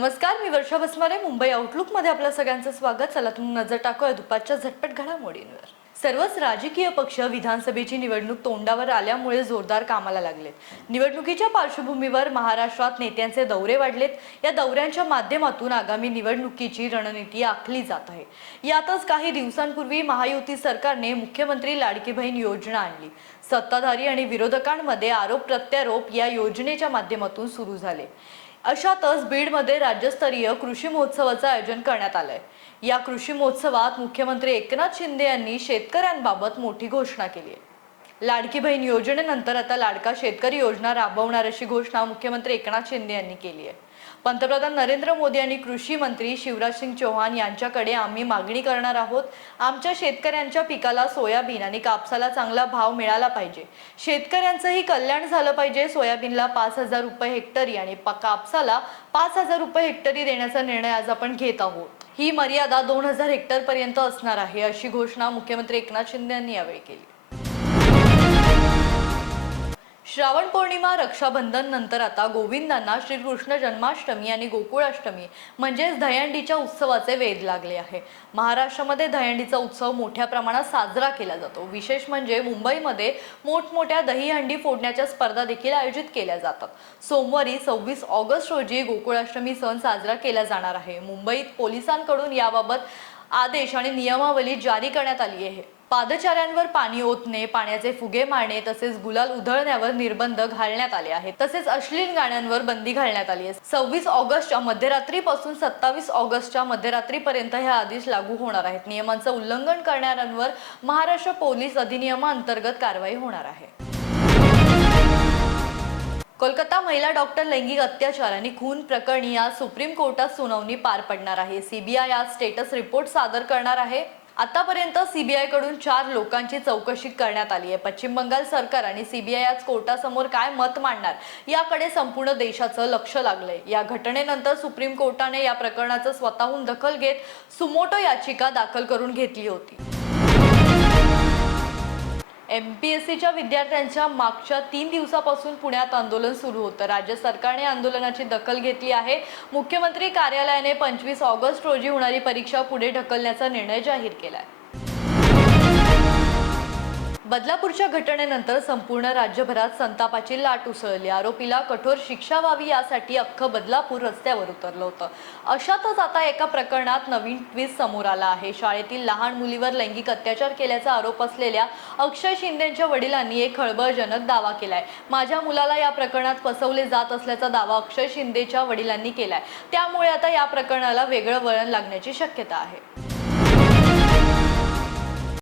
नमस्कार मी वर्षा बसमारे मुंबई आउटलुकमध्ये आपलं सगळ्यांचं स्वागत. चला तुम्ही नजर टाकूया दुपारच्या झटपट घडामोडींवर. सर्वच राजकीय पक्ष विधानसभेची निवडणूक तोंडावर आल्यामुळे जोरदार कामाला लागलेत. निवडणुकीच्या पार्श्वभूमीवर महाराष्ट्रात नेत्यांचे दौरे वाढलेत. या दौऱ्यांच्या माध्यमातून आगामी निवडणुकीची रणनीती आखली जात आहे. यातच काही दिवसांपूर्वी महायुती सरकारने मुख्यमंत्री लाडकी बहीण योजना आणली. सत्ताधारी आणि विरोधकांमध्ये आरोप प्रत्यारोप या योजनेच्या माध्यमातून सुरू झाले. अशातच बीडमध्ये राज्यस्तरीय कृषी महोत्सवाचं आयोजन करण्यात आलंय. या कृषी महोत्सवात मुख्यमंत्री एकनाथ शिंदे यांनी शेतकऱ्यांबाबत मोठी घोषणा केली आहे. लाडकी बहीण योजनेनंतर आता लाडका शेतकरी योजना राबवणार अशी घोषणा मुख्यमंत्री एकनाथ शिंदे यांनी केली आहे. पंतप्रधान नरेंद्र मोदी आणि कृषी मंत्री शिवराज सिंग चौहान यांच्याकडे आम्ही मागणी करणार आहोत आमच्या शेतकऱ्यांच्या पिकाला सोयाबीन आणि कापसाला चांगला भाव मिळाला पाहिजे. शेतकऱ्यांचंही कल्याण झालं पाहिजे सोयाबीनला पाच हजार रुपये हेक्टरी आणि कापसाला पाच हजार रुपये हेक्टरी देण्याचा निर्णय आज आपण घेत आहोत. ही मर्यादा दोन हजार हेक्टरपर्यंत असणार आहे अशी घोषणा मुख्यमंत्री एकनाथ शिंदे यांनी यावेळी केली. श्रावण पौर्णिमा रक्षाबंधन नंतर आता गोविंदांना श्रीकृष्ण जन्माष्टमी आणि गोकुळाष्टमी म्हणजेच दहीहंडीच्या उत्सवाचे वेध लागले आहे. महाराष्ट्रामध्ये दहीहंडीचा उत्सव मोठ्या प्रमाणात साजरा केला जातो. विशेष म्हणजे मुंबईमध्ये मोठमोठ्या दहीहंडी फोडण्याच्या स्पर्धा देखील आयोजित केल्या जातात. सोमवारी सव्वीस ऑगस्ट रोजी गोकुळाष्टमी सण साजरा केला जाणार आहे. मुंबईत पोलिसांकडून याबाबत आदेश आणि नियमावली जारी करण्यात आली आहे. पादचाऱ्यांवर पाणी ओतणे पाण्याचे फुगे मारणे तसेच गुलाल उधळण्यावर निर्बंध घालण्यात आले आहेत. तसेच अश्लील गाण्यांवर बंदी घालण्यात आली आहे. सव्वीस ऑगस्टच्या मध्यरात्रीपासून सत्तावीस ऑगस्टच्या मध्यरात्रीपर्यंत हे आदेश लागू होणार आहेत. नियमांचं उल्लंघन करणाऱ्यांवर महाराष्ट्र पोलीस अधिनियमाअंतर्गत कारवाई होणार आहे. कोलकाता महिला डॉक्टर लैंगिक अत्याचार आणि खून प्रकरणी आज सुप्रीम कोर्टात सुनावणी पार पडणार आहे. सीबीआय आज स्टेटस रिपोर्ट सादर करणार आहे. आतापर्यंत सीबीआयकडून चार लोकांची चौकशी करण्यात आली आहे. पश्चिम बंगाल सरकार आणि सीबीआय आज कोर्टासमोर काय मत मांडणार याकडे संपूर्ण देशाचं लक्ष लागलंय. या घटनेनंतर सुप्रीम कोर्टाने या प्रकरणाचं स्वतःहून दखल घेत सुमोटो याचिका दाखल करून घेतली होती. एमपीएससीच्या विद्यार्थ्यांच्या मागच्या तीन दिवसापासून पुण्यात आंदोलन सुरू होतं. राज्य सरकारने आंदोलनाची दखल घेतली आहे. मुख्यमंत्री कार्यालयाने पंचवीस ऑगस्ट रोजी होणारी परीक्षा पुढे ढकलण्याचा निर्णय जाहीर केला आहे बदलापूरच्या घटनेनंतर संपूर्ण राज्यभरात संतापाची लाट उसळली. आरोपीला कठोर शिक्षा व्हावी यासाठी अख्खं बदलापूर रस्त्यावर उतरलं होतं. अशातच आता एका प्रकरणात नवीन ट्विस्ट समोर आला आहे. शाळेतील लहान मुलीवर लैंगिक अत्याचार केल्याचा आरोप असलेल्या अक्षय शिंदेच्या वडिलांनी एक खळबळजनक दावा केलाय. माझ्या मुलाला या प्रकरणात फसवले जात असल्याचा दावा अक्षय शिंदेच्या वडिलांनी केलाय. त्यामुळे आता या प्रकरणाला वेगळं वळण लागण्याची शक्यता आहे.